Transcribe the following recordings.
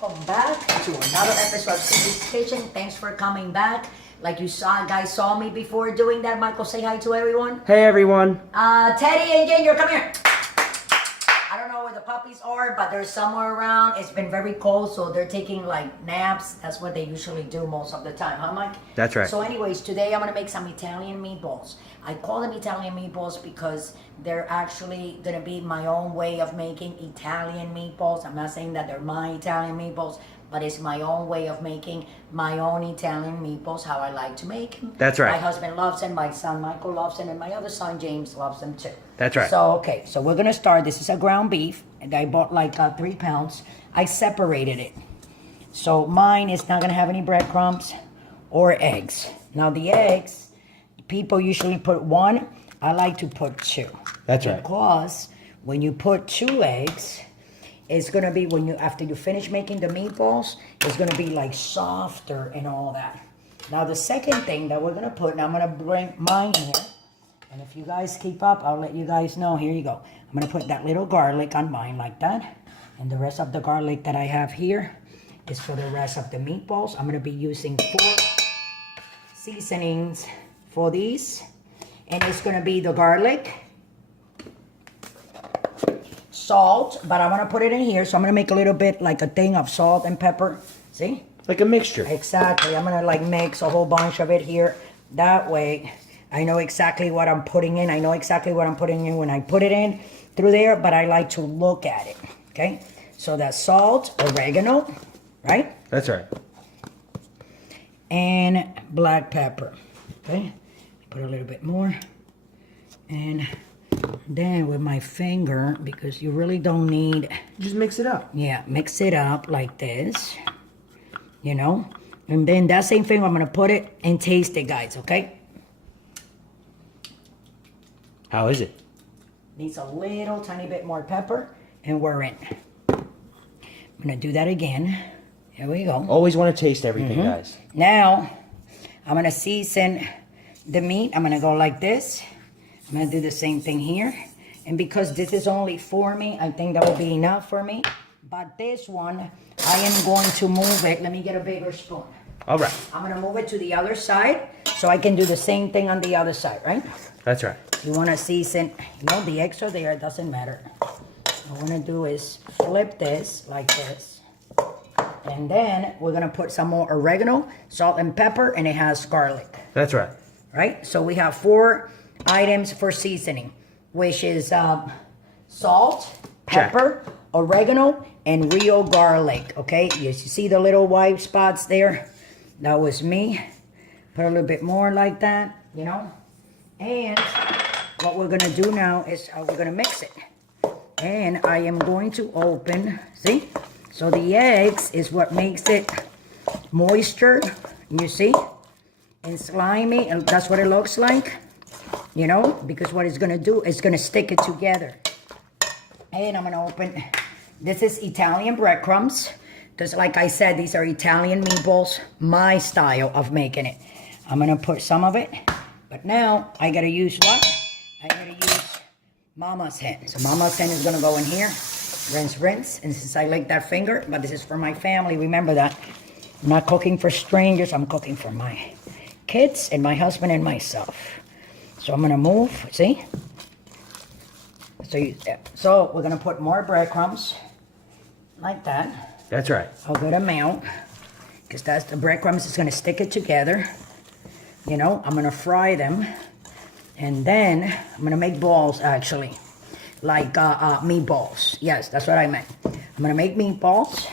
welcome back to another episode of Cindy's Kitchen. Thanks for coming back. Like you guys saw me before doing that. Michael, say hi to everyone. Hey everyone. Teddy and Ginger, come here. I don't know where the puppies are, but they're somewhere around. It's been very cold, so they're taking like naps. That's what they usually do most of the time, huh, Mike? That's right. So anyways, today I'm gonna make some Italian meatballs. I call them Italian meatballs because they're actually gonna be my own way of making Italian meatballs. I'm not saying that they're my Italian meatballs, but it's my own way of making my own Italian meatballs, how I like to make them. That's right. My husband loves them, my son Michael loves them, and my other son James loves them too. That's right. So, okay, so we're gonna start. This is a ground beef, and I bought like 3 pounds. I separated it. So mine is not gonna have any breadcrumbs or eggs. Now the eggs, people usually put 1. I like to put 2. That's right. Because when you put 2 eggs, it's gonna be after you finish making the meatballs, it's gonna be like softer and all that. Now the second thing that we're gonna put, and I'm gonna bring mine here, and if you guys keep up, I'll let you guys know. Here you go. I'm gonna put that little garlic on mine like that, and the rest of the garlic that I have here is for the rest of the meatballs. I'm gonna be using 4 seasonings for these, and it's gonna be the garlic, salt, but I'm gonna put it in here, so I'm gonna make a little bit like a thing of salt and pepper. See? Like a mixture. Exactly. I'm gonna like mix a whole bunch of it here. That way, I know exactly what I'm putting in. I know exactly what I'm putting in when I put it in through there, but I like to look at it. Okay? So that's salt, oregano, right? That's right. And black pepper. Okay? Put a little bit more. And then with my finger, because you really don't need... Just mix it up. Yeah, mix it up like this. You know? And then that same finger, I'm going to put it and taste it, guys, okay? How is it? Needs a little tiny bit more pepper, and we're in. I'm going to do that again. Here we go. Always want to taste everything, guys. Now, I'm going to season the meat. I'm going to go like this. I'm going to do the same thing here. And because this is only for me, I think that will be enough for me. But this one, I am going to move it. Let me get a bigger spoon. All right. I'm going to move it to the other side so I can do the same thing on the other side, right? That's right. You want to season, you know, the eggs are there. It doesn't matter. What I want to do is flip this like this. And then we're going to put some more oregano, salt and pepper, and it has garlic. That's right. Right? So we have 4 items for seasoning, which is salt, pepper, oregano, and real garlic. Okay? You see the little white spots there? That was me. Put a little bit more like that, you know? And what we're going to do now is we're going to mix it. And I am going to open, see? So the eggs is what makes it moisture, you see? And slimy, and that's what it looks like, you know? Because what it's going to do is going to stick it together. And I'm going to open, this is Italian breadcrumbs. Because like I said, these are Italian meatballs, my style of making it. I'm going to put some of it. But now, I got to use what? I got to use Mama's hand. So Mama's hand is going to go in here. Rinse, rinse. And since I like that finger, but this is for my family, remember that. I'm not cooking for strangers. I'm cooking for my kids and my husband and myself. So I'm going to move, see? So we're going to put more breadcrumbs like that. That's right. A good amount. Because that's the breadcrumbs is going to stick it together. You know, I'm going to fry them. And then I'm going to make balls, actually. Like meatballs. Yes, that's what I meant. I'm going to make meatballs.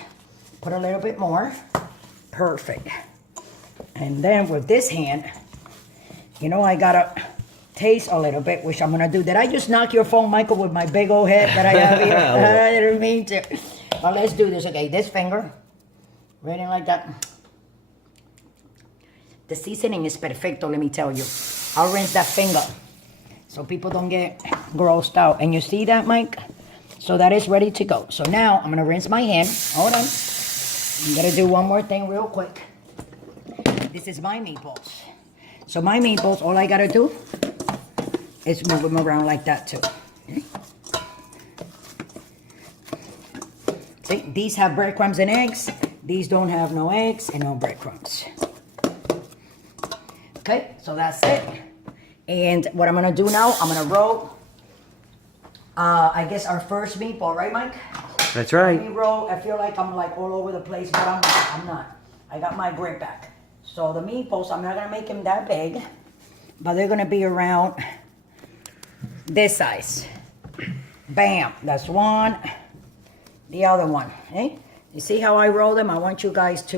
Put a little bit more. Perfect. And then with this hand, you know, I got to taste a little bit, which I'm going to do. Did I just knock your phone, Michael, with my big old head that I have here? I didn't mean to. But let's do this, okay? This finger. Right in like that. The seasoning is perfecto, let me tell you. I'll rinse that finger so people don't get grossed out. And you see that, Mike? So that is ready to go. So now I'm going to rinse my hand. Hold on. I'm going to do one more thing real quick. This is my meatballs. So my meatballs, all I got to do is move them around like that too. Okay? See, these have breadcrumbs and eggs. These don't have no eggs and no breadcrumbs. Okay, so that's it. And what I'm gonna do now, I'm gonna roll, I guess our first meatball, right, Mike? That's right. Let me roll. I feel like I'm like all over the place, but I'm not. I'm not. I got my grip back. So the meatballs, I'm not gonna make them that big, but they're gonna be around this size. Bam, that's one. The other one, okay? You see how I roll them? I want you guys to,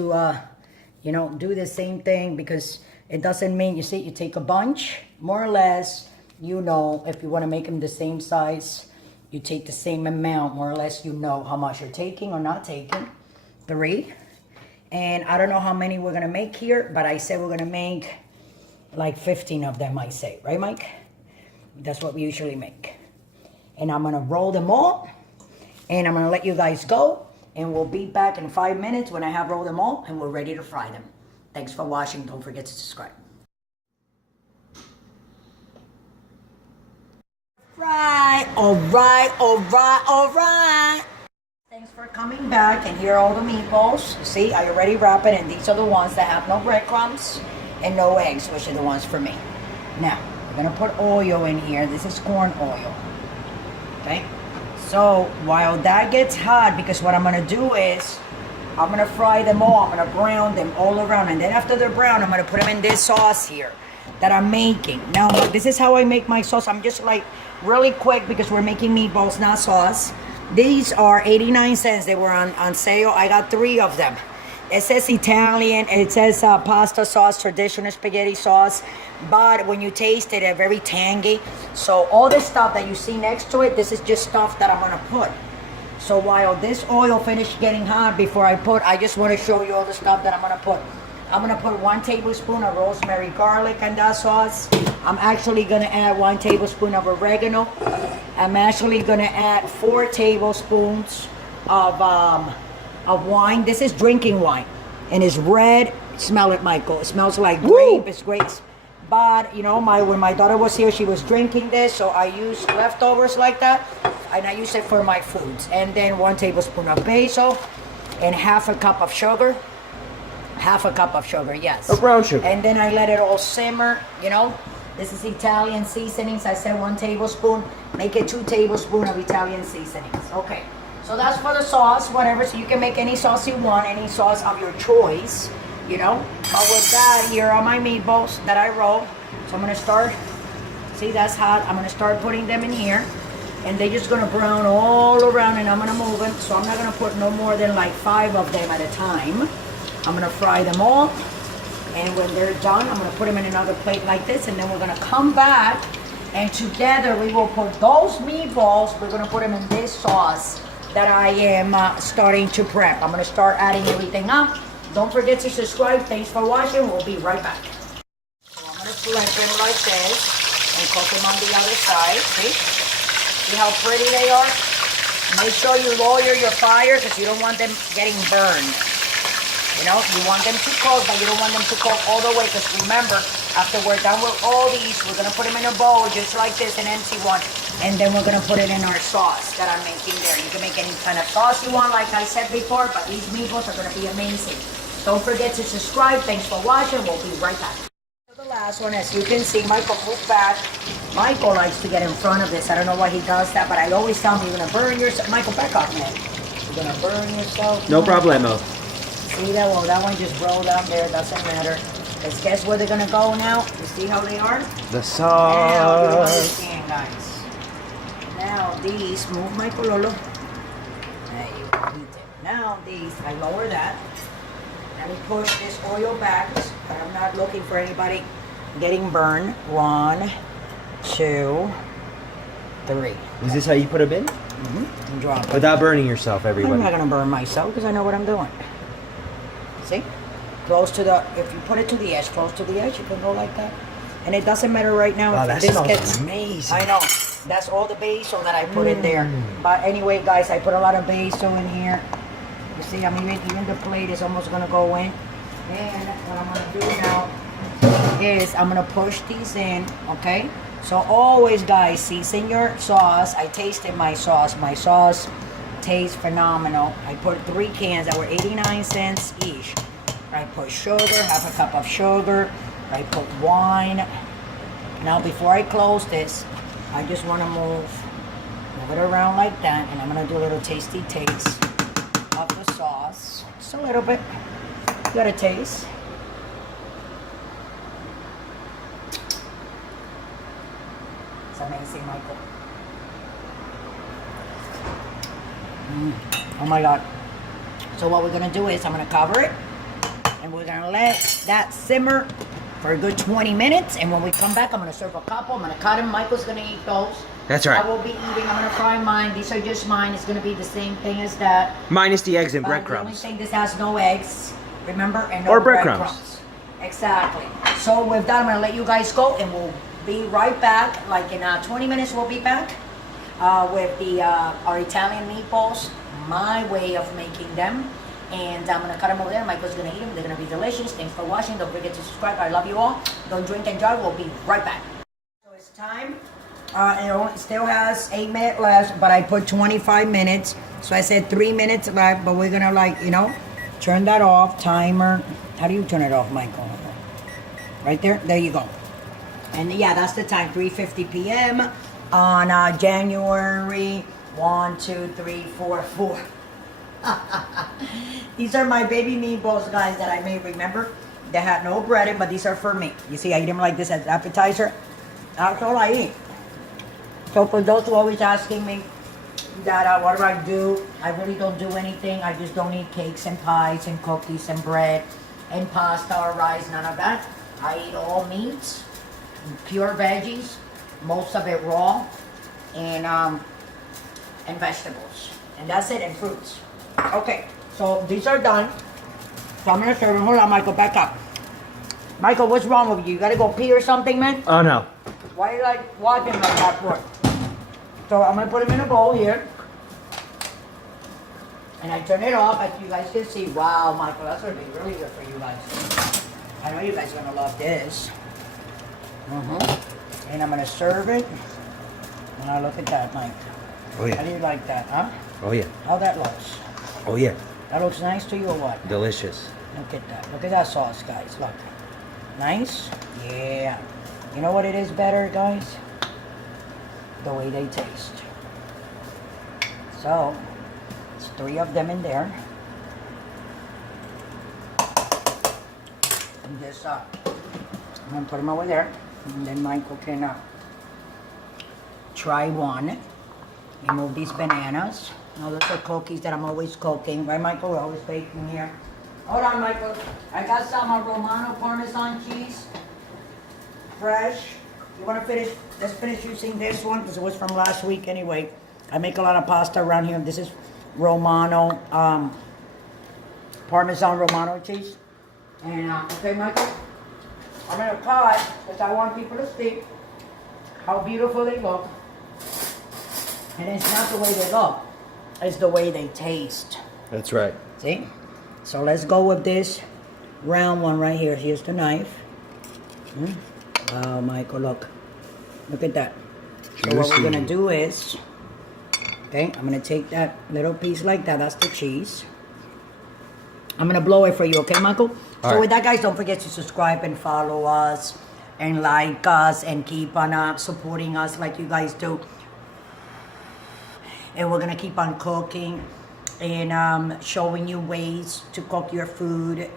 you know, do the same thing, because it doesn't mean, you see, you take a bunch, more or less, you know, if you want to make them the same size, you take the same amount, more or less, you know how much you're taking or not taking. 3. And I don't know how many we're going to make here, but I said we're going to make like 15 of them, I say. Right, Mike? That's what we usually make. And I'm going to roll them all, and I'm going to let you guys go. And we'll be back in 5 minutes when I have rolled them all and we're ready to fry them. Thanks for watching. Don't forget to subscribe. Right, all right, all right, all right. Thanks for coming back, and here are all the meatballs. You see, I already wrapped it, and these are the ones that have no breadcrumbs and no eggs, which are the ones for me. Now, we're gonna put oil in here. This is corn oil, okay? So while that gets hot, because what I'm gonna do is, I'm gonna fry them all, I'm gonna brown them all around, and then after they're brown, I'm gonna put them in this sauce here that I'm making. Now, this is how I make my sauce. I'm just like, really quick, because we're making meatballs, not sauce. These are 89 cents. They were on sale. I got 3 of them. It says Italian, it says pasta sauce, traditional spaghetti sauce, but when you taste it, they're very tangy. So all this stuff that you see next to it, this is just stuff that I'm gonna put. So while this oil finished getting hot before I just want to show you all the stuff that I'm gonna put. I'm gonna put 1 tablespoon of rosemary garlic in that sauce. I'm actually gonna add 1 tablespoon of oregano. I'm actually gonna add 4 tablespoons of wine. This is drinking wine, and it's red. Smell it, Michael. It smells like grape. It's great. But you know, when my daughter was here, she was drinking this, so I used leftovers like that, and I use it for my foods. And then 1 tablespoon of basil, and half a cup of sugar. Half a cup of sugar, yes. Oh, brown sugar. And then I let it all simmer, you know. This is Italian seasonings. I said 1 tablespoon. Make it 2 tablespoons of Italian seasonings. Okay. So that's for the sauce, whatever. So you can make any sauce you want, any sauce of your choice, you know. But with that, here are my meatballs that I roll. So I'm going to start. See, that's hot. I'm going to start putting them in here. And they're just going to brown all around, and I'm going to move them. So I'm not going to put no more than like 5 of them at a time. I'm gonna fry them all, and when they're done, I'm gonna put them in another plate like this, and then we're gonna come back, and together we will put those meatballs, we're gonna put them in this sauce that I am starting to prep. I'm gonna start adding everything up. Don't forget to subscribe. Thanks for watching. We'll be right back. So I'm gonna flip them like this and cook them on the other side. See how pretty they are? Make sure you lower your fire, because you don't want them getting burned. You know, you want them to cook, but you don't want them to cook all the way, because remember, after we're done with all these, we're going to put them in a bowl just like this, an empty one, and then we're going to put it in our sauce that I'm making there. You can make any kind of sauce you want, like I said before, but these meatballs are going to be amazing. Don't forget to subscribe. Thanks for watching. We'll be right back. The last one, as you can see, Michael moved back. Michael likes to get in front of this. I don't know why he does that, but I always tell him you're going to burn yourself. Michael, back up, man. You're going to burn yourself. No problemo. See that? Well, that one just rolled out there. Doesn't matter. Because guess where they're going to go now? You see how they are? The Now, you sauce. understand, guys. Now, these, move my cololo. There you go. Now, these, I lower that. Let me push this oil back. I'm not looking for anybody getting burned. 1, 2, 3. Is this how you put them in? Mm-hmm. And drop it. Without burning yourself, everybody. I'm not going to burn myself because I know what I'm doing. See? Close to the, if you put it to the edge, close to the edge, you can go like that. And it doesn't matter right now. Wow, if that this smells gets, amazing. I know. That's all the basil that I put in there. But anyway, guys, I put a lot of basil in here. You see, I'm even the plate is almost going to go in. And what I'm going to do now is I'm going to push these in, okay? So always, guys, season your sauce. I tasted my sauce. My sauce tastes phenomenal. I put 3 cans that were 89 cents each. I put sugar, half a cup of sugar. I put wine. Now before I close this, I just want to move it around like that, and I'm going to do a little tasty taste of the sauce. Just a little bit. You got a taste. It's amazing, Michael. Oh my God. So what we're gonna do is I'm gonna cover it and we're gonna let that simmer for a good 20 minutes. And when we come back, I'm gonna serve a couple. I'm gonna cut them. Michael's gonna eat those. That's right. I will be eating. I'm gonna fry mine. These are just mine. It's gonna be the same thing as that. Minus the eggs and The only breadcrumbs. thing, this has no eggs, remember, and no Or breadcrumbs. Exactly. So with that, I'm gonna let you guys go, and we'll be right back. Like in 20 minutes, we'll be back with our Italian meatballs, my way of making them. And I'm gonna cut them over there. Michael's gonna eat them. They're gonna be delicious. Thanks for watching. Don't forget to subscribe. I love you all. Don't drink and drive. We'll be right back. So it's time. It still has 8 minutes left, but I put 25 minutes. So I said 3 minutes left, but we're gonna turn that off. Timer. How do you turn it off, Michael? Right there. There you go. And yeah, that's the time. 3:50 p.m. on January 1, 2, 3, 4, 4. These are my baby meatballs, guys, that I made. Remember, they had no bread in, but these are for me. You see, I eat them like this as appetizer. That's all I eat. So for those who are always asking me that what do I do, I really don't do anything. I just don't eat cakes and pies and cookies and bread and pasta or rice, none of that. I eat all meats, pure veggies, most of it raw, and vegetables. And that's it, and fruits. Okay, so these are done. So I'm gonna serve them. Hold on, Michael, back up. Michael, what's wrong with you? You gotta go pee or something, man? Oh no. Why are you like watching like that for? So I'm gonna put them in a bowl here. And I turn it off, as you guys can see. Wow, Michael, that's gonna be really good for you guys. I know you guys are gonna love this. And I'm gonna serve it. Now look at that, Mike. Oh yeah. How do you like that, huh? Oh yeah. How that looks? Oh yeah. That looks nice to you or what? Delicious. Look at that. Look at that sauce, guys. Look. Nice? Yeah. You know what it is better, guys? The way they taste. So, it's 3 of them in there. And just, I'm going to put them over there. And then Michael can try one. Remove these bananas. Now those are cookies that I'm always cooking. Right, Michael? We're always baking here. Hold on, Michael. I got some Romano Parmesan cheese. Fresh. You want to finish? Let's finish using this one because it was from last week anyway. I make a lot of pasta around here. This is Romano, Parmesan Romano cheese. And, okay, Michael? I'm going to cut because I want people to see how beautiful they look. And it's not the way they look, it's the way they taste. That's right. See? So let's go with this round one right here. Here's the knife. Oh, Michael, look. Look at that. So what we're gonna do is, okay, I'm gonna take that little piece like that. That's the cheese. I'm gonna blow it for you, okay, Michael? So with that, guys, don't forget to subscribe and follow us and like us and keep on supporting us like you guys do. And we're gonna keep on cooking and showing you ways to cook your food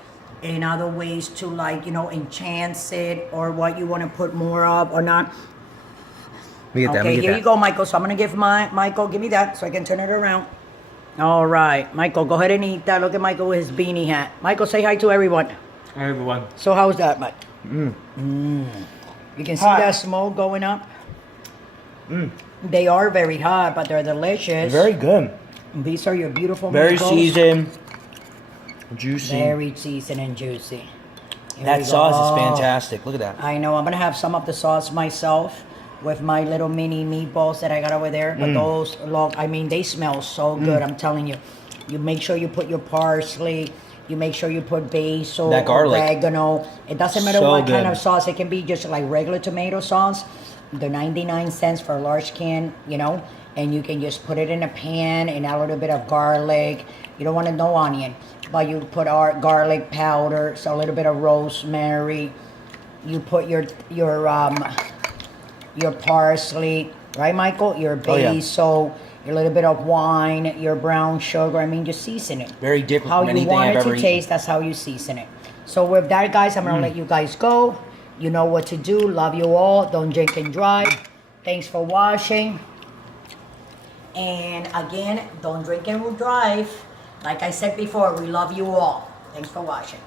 and other ways to, like, you know, enhance it or what you want to put more of or not. Okay, here you go, Michael. So I'm gonna give Michael, give me that so I can turn it around. All right, Michael, go ahead and eat that. Look at Michael with his beanie hat. Michael, say hi to everyone. Hi everyone. So how's that, Mike? You can see that smoke going up. They are very hot, but they're delicious. Very good. These are your beautiful Very meatballs. seasoned. Juicy. Very seasoned and juicy. Here That we sauce go. is fantastic. Look at that. I know. I'm going to have some of the sauce myself with my little mini meatballs that I got over there. But those, look, I mean, they smell so good. I'm telling you. You make sure you put your parsley. You make sure you put basil, that garlic. oregano. It doesn't matter So what kind good. of sauce. It can be just like regular tomato sauce. They're 99 cents for a large can, you know. and you can just put it in a pan and a little bit of garlic. You don't want no onion, but you put our garlic powder, so a little bit of rosemary. You put your parsley, right, Michael? Your basil, your little bit of wine, your brown sugar. I mean, just season it. Very different How from you anything want I've it ever to eaten. taste, that's how you season it. So with that, guys, I'm going to let you guys go. You know what to do. Love you all. Don't drink and drive. Thanks for watching. And again, don't drink and drive. Like I said before, we love you all. Thanks for watching.